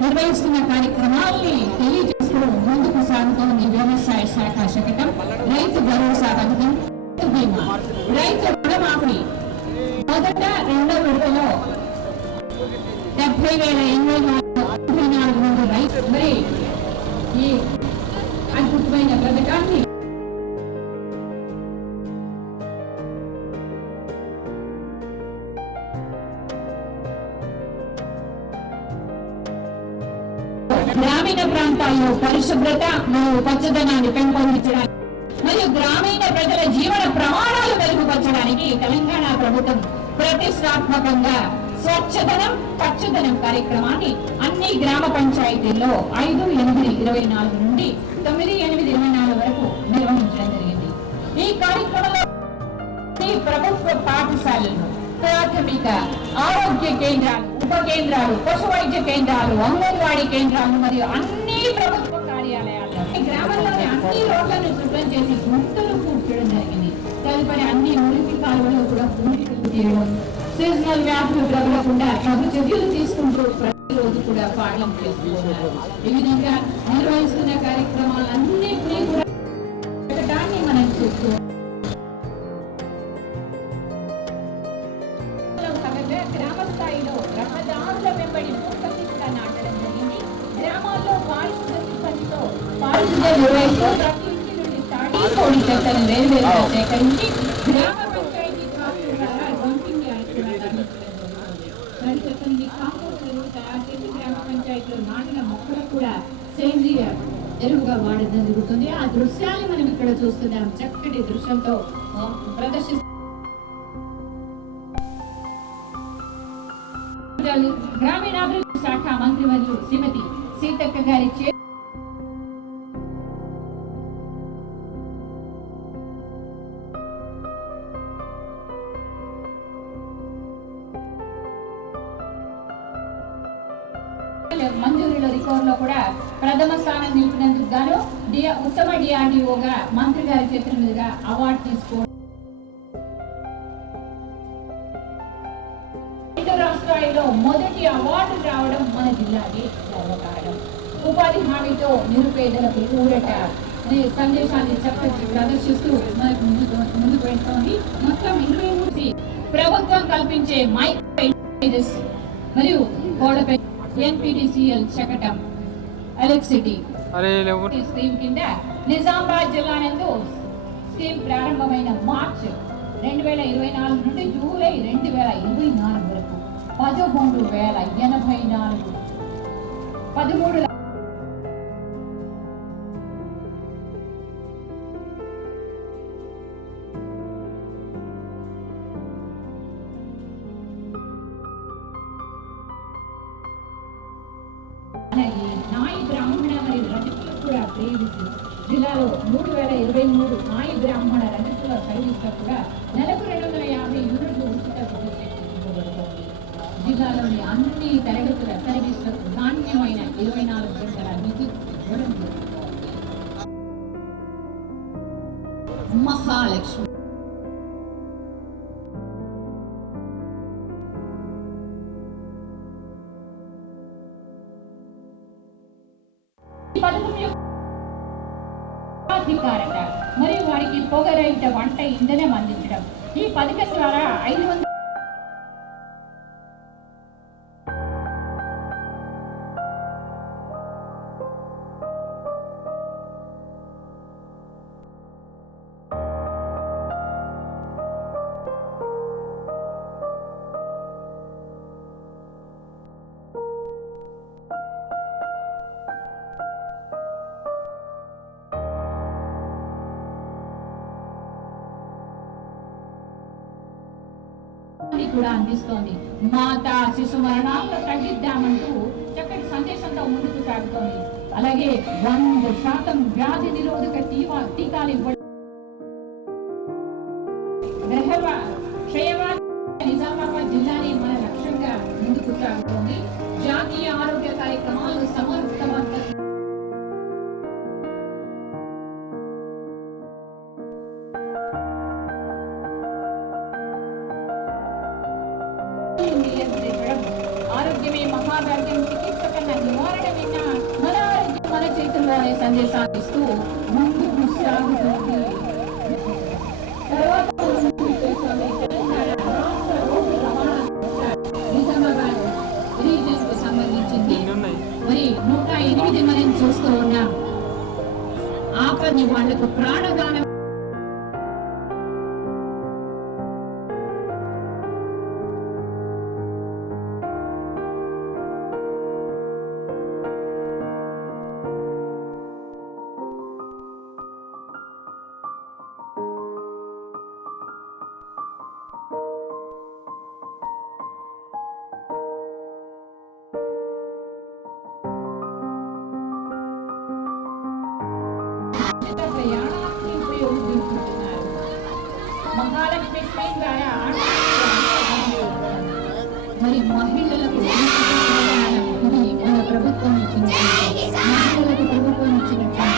నిర్వహిస్తున్న కార్యక్రమాల్ని తెలియజేస్తూ ముందుకు సాగుతోంది వ్యవసాయ శాఖ శకటం రైతు భరోసా పథకం రైతు బీమా. రైతు రుణమాఫీ. మొదట రెండో విడతలో డెబ్బై వేల ఎనభై నాలుగు ఎనభై నాలుగు మంది రైతు ఈ అద్భుతమైన పథకాన్ని గ్రామీణ ప్రాంతాల్లో పరిశుభ్రత మరియు పచ్చదనాన్ని పెంపొందించడానికి మరియు గ్రామీణ ప్రజల జీవన ప్రమాణాలు మెరుగుపరచడానికి తెలంగాణ ప్రభుత్వం ప్రతిష్టాత్మకంగా స్వచ్ఛదనం పచ్చదనం కార్యక్రమాన్ని అన్ని గ్రామ పంచాయతీల్లో ఐదు ఎనిమిది ఇరవై నాలుగు నుండి తొమ్మిది ఎనిమిది ఇరవై నాలుగు వరకు నిర్వహించడం జరిగింది. ఈ కార్యక్రమంలో ప్రభుత్వ పాఠశాలలు ప్రాథమిక ఆరోగ్య కేంద్రాలు ఉప కేంద్రాలు పశు వైద్య కేంద్రాలు అంగన్వాడీ కేంద్రాలు మరియు అన్ని ప్రభుత్వ కార్యాలయాలు. గ్రామంలోని అన్ని రోడ్లను శుభ్రం చేసి గుంతలు పూడ్చడం జరిగింది. తదుపరి అన్ని మురికి కాలువలు కూడా పూడికలు తీయడం సీజనల్ వ్యాధులు ప్రబలకుండా తగు చర్యలు తీసుకుంటూ ప్రతిరోజు కూడా పాఠం చేస్తున్నారు. ఈ విధంగా నిర్వహిస్తున్న కార్యక్రమాలన్నింటినీ కూడా డంపింగ్ యార్డ్ కాంపోస్ట్ ఎరువు తయారు చేసి గ్రామ పంచాయతీలో నాటిన కూడా సేంద్రియ ఎరువుగా వాడడం జరుగుతుంది ఆ దృశ్యాన్ని మనం ఇక్కడ చూస్తున్నాం చక్కటి దృశ్యంతో ఆ, ప్రదర్శిస్తూ గ్రామీణాభివృద్ధి శాఖ మంత్రివర్యులు శ్రీమతి సీతక్క గారి చే మంజూరుల రికార్డులో కూడా ప్రథమ స్థానం నిలిపినందుకు గాను డి- ఉత్తమ డిఆర్డిఓగా మంత్రి గారి చేతుల మీదుగా అవార్డు తీసుకోవడం మొదటి అవార్డు రావడం మన జిల్లాకి గర్వకారణం ఉపాధి హామీతో నిరుపేదలకు ఊరట. అనే సందేశాన్ని చక్కటి ప్రదర్శిస్తూ మనకు ముందుకు ముందుకు వెళ్తోంది. మొత్తం ఇరవై మూడు ప్రభుత్వం కల్పించే మైక్రో మరియు కోడపై ఎన్పిటిసిఎల్ శకటం ఎలక్ట్రిసిటీ స్కీమ్ కింద నిజామాబాద్ జిల్లా నందు స్కీమ్ ప్రారంభమైన మార్చ్ రెండు వేల ఇరవై నాలుగు నుండి జూలై రెండు వేల ఇరవై నాలుగు పదకొండు వేల ఎనభై నాలుగు పదమూడు ల- ఈ నాయి బ్రాహ్మణ మరియు రజకులకు కూడా ప్రేరిస్తూ జిల్లాలో మూడు వేల ఇరవై మూడు నాయి బ్రాహ్మణ రజకుల సర్వీస్లో కూడా నెలకు రెండు వందల యాభై యూనిట్లు జిల్లాలోని అన్ని తరగతుల సర్వీసులకు నాణ్యమైన ఇరవై నాలుగు గంటల నిధి ఇవ్వడం. మహాలక్ష్మి. మరియు వారికి పొగరహిత వంట ఇంధనం అందించడం. ఈ పథకం ద్వారా ఐదు కూడా అందిస్తోంది. మాత శిశు మరణాలను తగ్గిద్దామంటూ చక్కటి సందేశంతో ముందుకు సాగుతోంది. అలాగే వంద శాతం వ్యాధి నిరోధక టీవా టీకాలు ఇవ్వడం నిజామాబాద్ జిల్లాని మన లక్ష్యంగా ముందుకు సాగుతోంది. జాతీయ ఆరోగ్య కార్యక్రమాలు సమర్థవంతంగా నియంత్రించడం ఆరోగ్యమే మహాభాగ్యం. చికిత్స కన్నా నివారణ మార్గంలో అనే సందేశాన్ని ఇస్తూ ముందుకు సాగుతుంది. తర్వాత సంబంధించింది. మరి నూట ఎనిమిది మందిని చూస్తూ ఉన్నాం. ఆపని వాళ్ళకు ప్రాణదానం మంగళవిశ్వేంద్రాయ మరి మహిళలకు మన ప్రభుత్వం ఇచ్చిన మహిళలకు ప్రభుత్వం ఇచ్చినట్టు